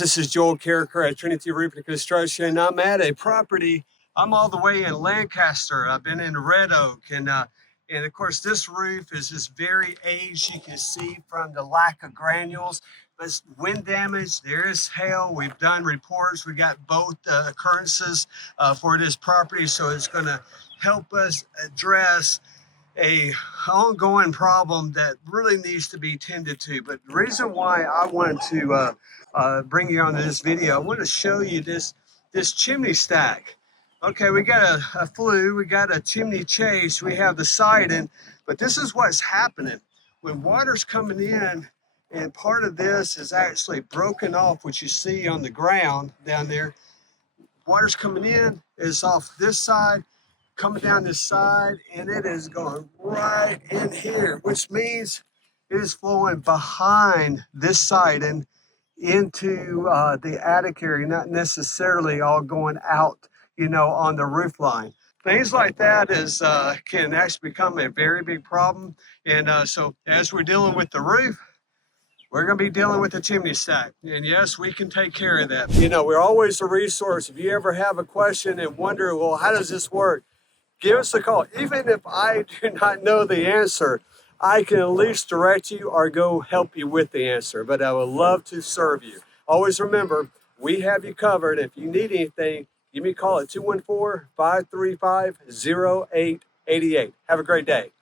This is Joel Carricker at Trinity Roofing and Construction. I'm at a property. I'm all the way in Lancaster. I've been in Red Oak, and of course this roof is just very aged. You can see from the lack of granules. There's wind damage. There is hail. We've done reports. We got both occurrences for this property, so it's going to help us address a ongoing problem that really needs to be tended to. But the reason why I wanted to bring you on this video, I want to show you this chimney stack. Okay, we got a flue, we got a chimney chase, we have the siding, but this is what's happening when water's coming in, and part of this is actually broken off, which you see on the ground down there. Water's coming in, it's off this side, coming down this side, and it is going right in here, which means it is flowing behind this siding into the attic area, not necessarily all going out, on the roof line. Things like that can actually become a very big problem. And so as we're dealing with the roof, we're going to be dealing with the chimney stack. And yes, we can take care of that. We're always a resource. If you ever have a question and wonder, well, how does this work? Give us a call. Even if I do not know the answer, I can at least direct you or go help you with the answer. But I would love to serve you. Always remember, we have you covered. If you need anything, give me a call at 214-535-0888. Have a great day.